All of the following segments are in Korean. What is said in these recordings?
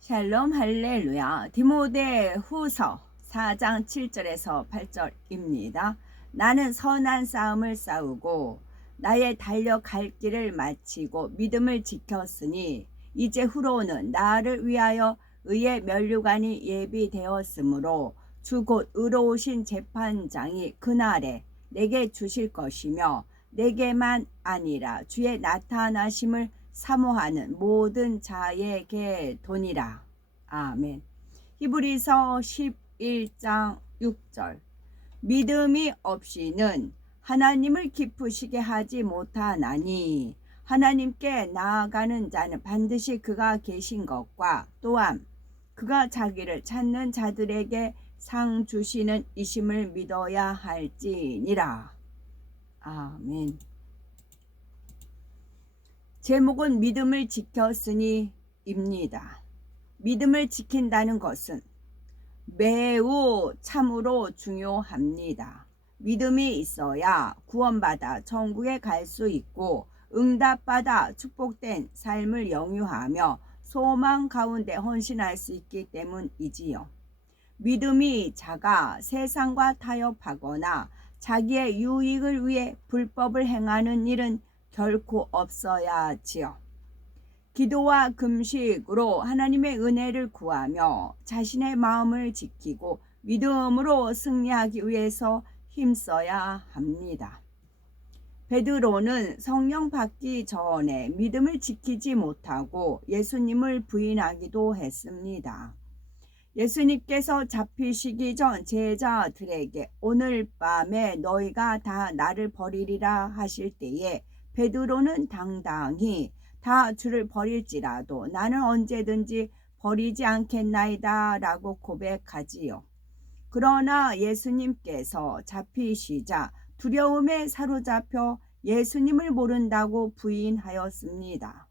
샬롬 할렐루야. 디모데 후서 4장 7절에서 8절입니다. 나는 선한 싸움을 싸우고 나의 달려갈 길을 마치고 믿음을 지켰으니 이제 후로는 나를 위하여 의의 면류관이 예비되었으므로 주 곧 의로우신 재판장이 그날에 내게 주실 것이며 내게만 아니라 주의 나타나심을 사모하는 모든 자에게 도니라. 아멘. 히브리서 11장 6절. 믿음이 없이는 하나님을 기쁘시게 하지 못하나니 하나님께 나아가는 자는 반드시 그가 계신 것과 또한 그가 자기를 찾는 자들에게 상 주시는 이심을 믿어야 할지니라. 아멘. 제목은 믿음을 지켰으니 입니다. 믿음을 지킨다는 것은 매우 참으로 중요합니다. 믿음이 있어야 구원받아 천국에 갈 수 있고 응답받아 축복된 삶을 영유하며 소망 가운데 헌신할 수 있기 때문이지요. 믿음이 작아 세상과 타협하거나 자기의 유익을 위해 불법을 행하는 일은 결코 없어야지요. 기도와 금식으로 하나님의 은혜를 구하며 자신의 마음을 지키고 믿음으로 승리하기 위해서 힘써야 합니다. 베드로는 성령 받기 전에 믿음을 지키지 못하고 예수님을 부인하기도 했습니다. 예수님께서 잡히시기 전 제자들에게 오늘 밤에 너희가 다 나를 버리리라 하실 때에 베드로는 당당히 다 주를 버릴지라도 나는 언제든지 버리지 않겠나이다 라고 고백하지요. 그러나 예수님께서 잡히시자 두려움에 사로잡혀 예수님을 모른다고 부인하였습니다.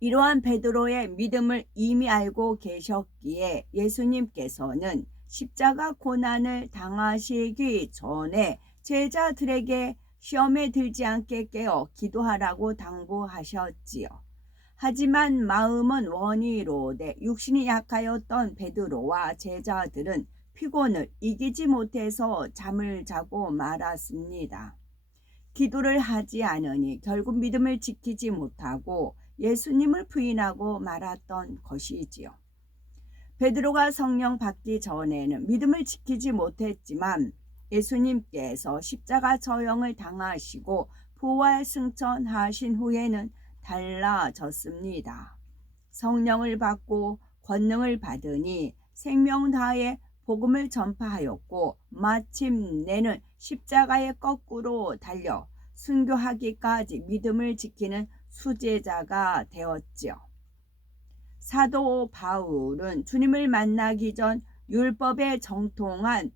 이러한 베드로의 믿음을 이미 알고 계셨기에 예수님께서는 십자가 고난을 당하시기 전에 제자들에게 시험에 들지 않게 깨어 기도하라고 당부하셨지요. 하지만 마음은 원이로되 육신이 약하였던 베드로와 제자들은 피곤을 이기지 못해서 잠을 자고 말았습니다. 기도를 하지 않으니 결국 믿음을 지키지 못하고 예수님을 부인하고 말았던 것이지요. 베드로가 성령 받기 전에는 믿음을 지키지 못했지만 예수님께서 십자가 처형을 당하시고 부활 승천하신 후에는 달라졌습니다. 성령을 받고 권능을 받으니 생명 다해 복음을 전파하였고 마침내는 십자가에 거꾸로 달려 순교하기까지 믿음을 지키는 수제자가 되었지요. 사도 바울은 주님을 만나기 전 율법에 정통한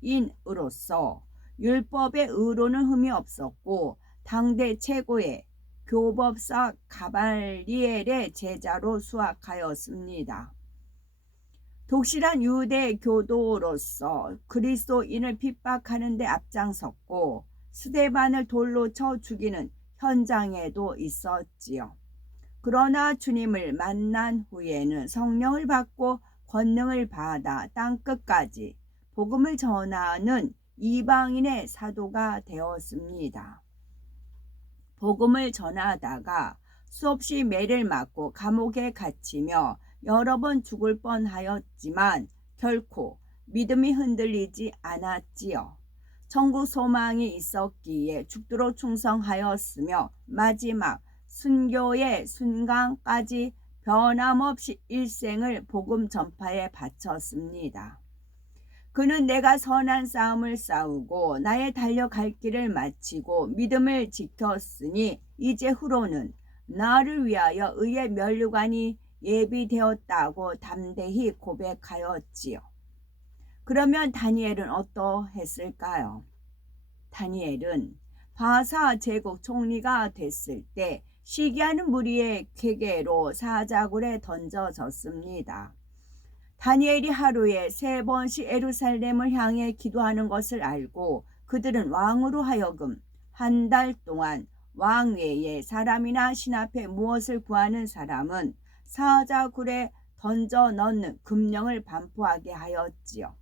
바리새인으로서 율법의 의로는 흠이 없었고 당대 최고의 교법사 가발리엘의 제자로 수학하였습니다. 독실한 유대 교도로서 그리스도인을 핍박하는 데 앞장섰고 스데반을 돌로 쳐 죽이는 현장에도 있었지요. 그러나 주님을 만난 후에는 성령을 받고 권능을 받아 땅끝까지 복음을 전하는 이방인의 사도가 되었습니다. 복음을 전하다가 수없이 매를 맞고 감옥에 갇히며 여러 번 죽을 뻔하였지만 결코 믿음이 흔들리지 않았지요. 천국 소망이 있었기에 죽도록 충성하였으며 마지막 순교의 순간까지 변함없이 일생을 복음 전파에 바쳤습니다. 그는 내가 선한 싸움을 싸우고 나의 달려갈 길을 마치고 믿음을 지켰으니 이제 후로는 나를 위하여 의의 면류관이 예비되었다고 담대히 고백하였지요. 그러면 다니엘은 어떠했을까요? 다니엘은 바사 제국 총리가 됐을 때 시기하는 무리의 쾌계로 사자굴에 던져졌습니다. 다니엘이 하루에 3번씩 예루살렘을 향해 기도하는 것을 알고 그들은 왕으로 하여금 한 달 동안 왕 외에 사람이나 신 앞에 무엇을 구하는 사람은 사자굴에 던져 넣는 금령을 반포하게 하였지요.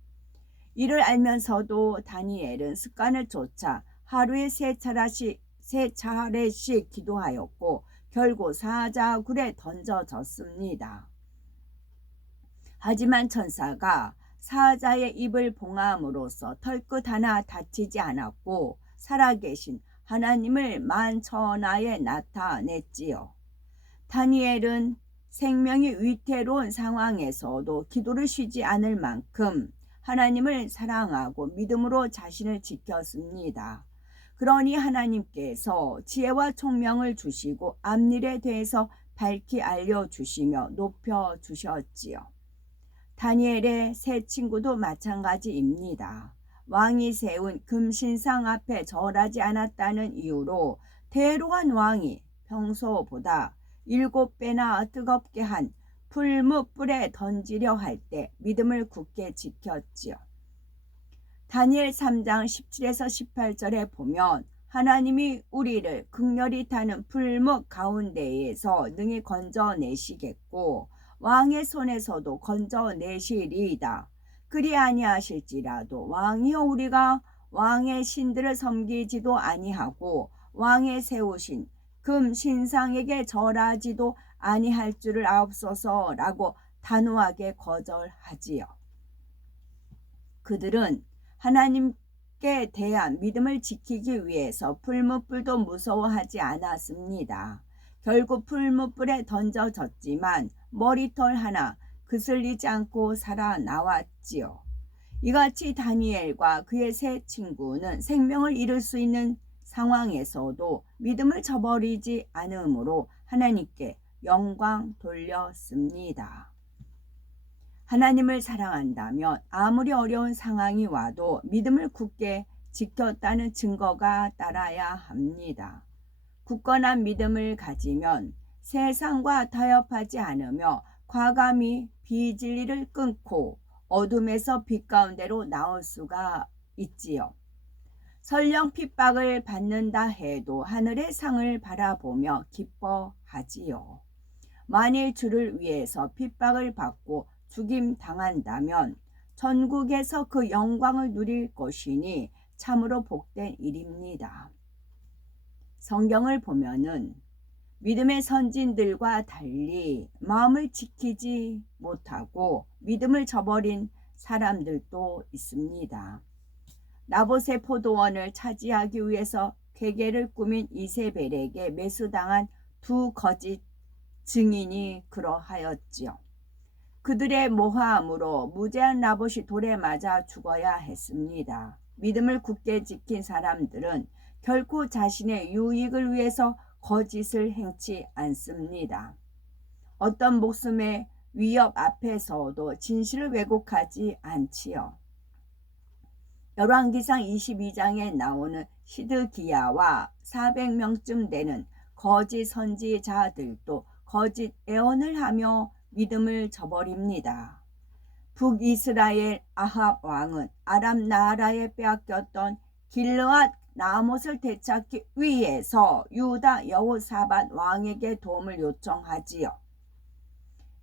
이를 알면서도 다니엘은 습관을 쫓아 하루에 세 차례씩 기도하였고 결국 사자굴에 던져졌습니다. 하지만 천사가 사자의 입을 봉함으로써 털끝 하나 다치지 않았고 살아계신 하나님을 만천하에 나타냈지요. 다니엘은 생명이 위태로운 상황에서도 기도를 쉬지 않을 만큼 하나님을 사랑하고 믿음으로 자신을 지켰습니다. 그러니 하나님께서 지혜와 총명을 주시고 앞일에 대해서 밝히 알려주시며 높여주셨지요. 다니엘의 세 친구도 마찬가지입니다. 왕이 세운 금신상 앞에 절하지 않았다는 이유로 대로한 왕이 평소보다 7배나 뜨겁게 한 풀무불에 던지려 할 때 믿음을 굳게 지켰지요. 다니엘 3장 17에서 18절에 보면 하나님이 우리를 극렬히 타는 풀무 가운데에서 능히 건져내시겠고 왕의 손에서도 건져내시리이다. 그리 아니하실지라도 왕이여 우리가 왕의 신들을 섬기지도 아니하고 왕의 세우신 금 신상에게 절하지도 아니할 줄을 아옵소서라고 단호하게 거절하지요. 그들은 하나님께 대한 믿음을 지키기 위해서 풀무불도 무서워하지 않았습니다. 결국 풀무불에 던져졌지만 머리털 하나 그슬리지 않고 살아나왔지요. 이같이 다니엘과 그의 세 친구는 생명을 잃을 수 있는 상황에서도 믿음을 저버리지 않으므로 하나님께 영광 돌렸습니다. 하나님을 사랑한다면 아무리 어려운 상황이 와도 믿음을 굳게 지켰다는 증거가 따라야 합니다. 굳건한 믿음을 가지면 세상과 타협하지 않으며 과감히 비진리를 끊고 어둠에서 빛 가운데로 나올 수가 있지요. 설령 핍박을 받는다 해도 하늘의 상을 바라보며 기뻐하지요. 만일 주를 위해서 핍박을 받고 죽임 당한다면 천국에서 그 영광을 누릴 것이니 참으로 복된 일입니다. 성경을 보면은 믿음의 선진들과 달리 마음을 지키지 못하고 믿음을 저버린 사람들도 있습니다. 나봇의 포도원을 차지하기 위해서 괴계를 꾸민 이세벨에게 매수당한 두 거짓 증인이 그러하였지요. 그들의 모함으로 무죄한 나봇이 돌에 맞아 죽어야 했습니다. 믿음을 굳게 지킨 사람들은 결코 자신의 유익을 위해서 거짓을 행치 않습니다. 어떤 목숨의 위협 앞에서도 진실을 왜곡하지 않지요. 열왕기상 22장에 나오는 시드기야와 400명쯤 되는 거짓 선지자들도 거짓 예언을 하며 믿음을 저버립니다. 북이스라엘 아합 왕은 아람 나라에 빼앗겼던 길르앗 나못을 되찾기 위해서 유다 여호사밧 왕에게 도움을 요청하지요.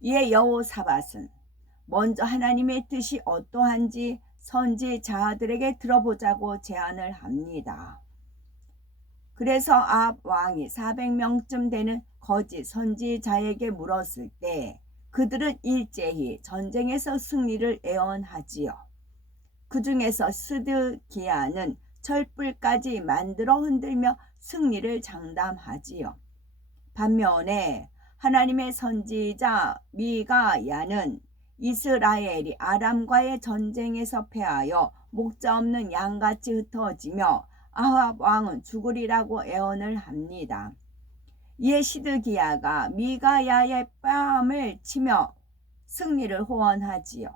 이에 여호사밧은 먼저 하나님의 뜻이 어떠한지 선지자들에게 들어보자고 제안을 합니다. 그래서 아합 왕이 400명쯤 되는 거짓 선지자에게 물었을 때 그들은 일제히 전쟁에서 승리를 예언하지요. 그 중에서 스드기야는 철불까지 만들어 흔들며 승리를 장담하지요. 반면에 하나님의 선지자 미가야는 이스라엘이 아람과의 전쟁에서 패하여 목자 없는 양같이 흩어지며 아합 왕은 죽으리라고 예언을 합니다. 이에 시드기야가 미가야의 뺨을 치며 승리를 호언하지요.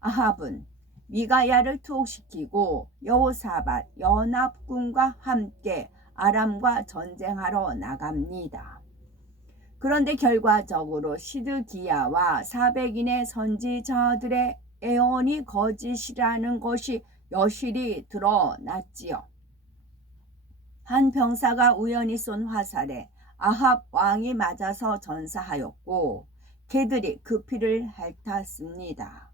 아합은 미가야를 투옥시키고 여호사밧 연합군과 함께 아람과 전쟁하러 나갑니다. 그런데 결과적으로 시드기야와 400인의 선지자들의 예언이 거짓이라는 것이 여실히 드러났지요. 한 병사가 우연히 쏜 화살에 아합 왕이 맞아서 전사하였고 개들이 그 피를 핥았습니다.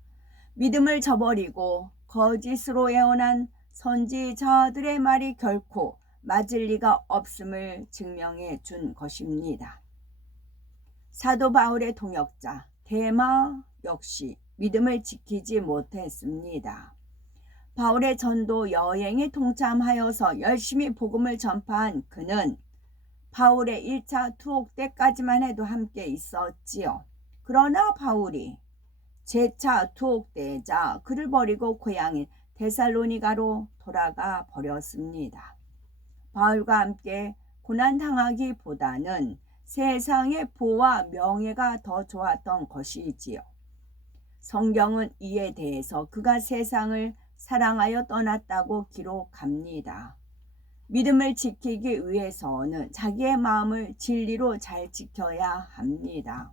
믿음을 저버리고 거짓으로 예언한 선지자들의 말이 결코 맞을 리가 없음을 증명해 준 것입니다. 사도 바울의 동역자 데마 역시 믿음을 지키지 못했습니다. 바울의 전도 여행에 동참하여서 열심히 복음을 전파한 그는 바울의 1차 투옥 때까지만 해도 함께 있었지요. 그러나 바울이 제4 투옥 때자 그를 버리고 고향인 데살로니가로 돌아가 버렸습니다. 바울과 함께 고난당하기보다는 세상의 부와 명예가 더 좋았던 것이지요. 성경은 이에 대해서 그가 세상을 사랑하여 떠났다고 기록합니다. 믿음을 지키기 위해서는 자기의 마음을 진리로 잘 지켜야 합니다.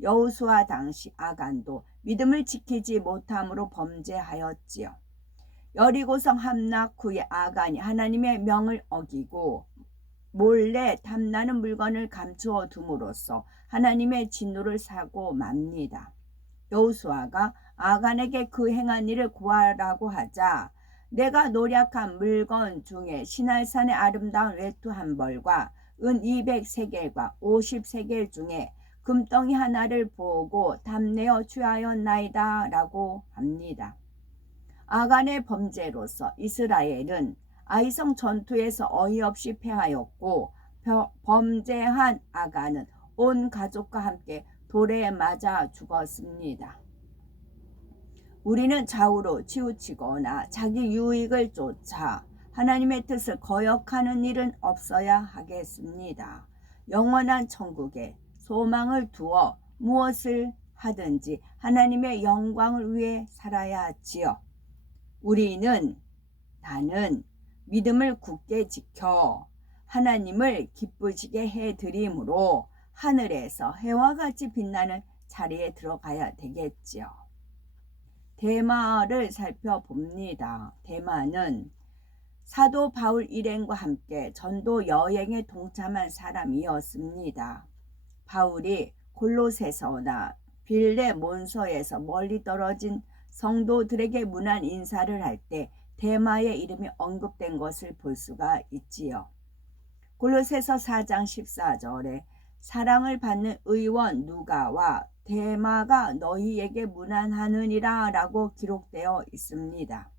여호수아 당시 아간도 믿음을 지키지 못함으로 범죄하였지요. 여리고성 함락 후에 아간이 하나님의 명을 어기고 몰래 탐나는 물건을 감추어 둠으로써 하나님의 진노를 사고 맙니다. 여호수아가 아간에게 그 행한 일을 구하라고 하자 내가 노력한 물건 중에 시날산의 아름다운 외투 한 벌과 은 200세겔과 50세겔 중에 금덩이 하나를 보고 탐내어 취하였나이다 라고 합니다. 아간의 범죄로서 이스라엘은 아이성 전투에서 어이없이 패하였고 범죄한 아간은 온 가족과 함께 돌에 맞아 죽었습니다. 우리는 좌우로 치우치거나 자기 유익을 쫓아 하나님의 뜻을 거역하는 일은 없어야 하겠습니다. 영원한 천국에 소망을 두어 무엇을 하든지 하나님의 영광을 위해 살아야 하지요. 나는 믿음을 굳게 지켜 하나님을 기쁘시게 해드림으로 하늘에서 해와 같이 빛나는 자리에 들어가야 되겠지요. 데마를 살펴봅니다. 데마는 사도 바울 일행과 함께 전도 여행에 동참한 사람이었습니다. 바울이 골로새서나 빌레몬서에서 멀리 떨어진 성도들에게 문안 인사를 할 때 데마의 이름이 언급된 것을 볼 수가 있지요. 골로새서 4장 14절에 사랑을 받는 의원 누가와 데마가 너희에게 문안하느니라 라고 기록되어 있습니다.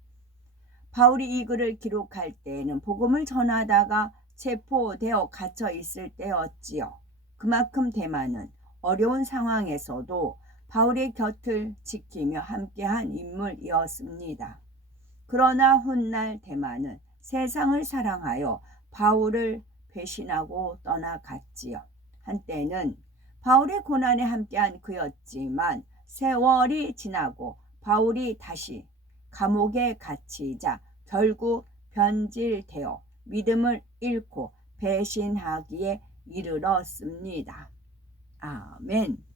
바울이 이 글을 기록할 때에는 복음을 전하다가 체포되어 갇혀 있을 때였지요. 그만큼 데마는 어려운 상황에서도 바울의 곁을 지키며 함께한 인물이었습니다. 그러나 훗날 데마는 세상을 사랑하여 바울을 배신하고 떠나갔지요. 한때는 바울의 고난에 함께한 그였지만 세월이 지나고 바울이 다시 감옥에 갇히자 결국 변질되어 믿음을 잃고 배신하기에 이르렀습니다. 아멘.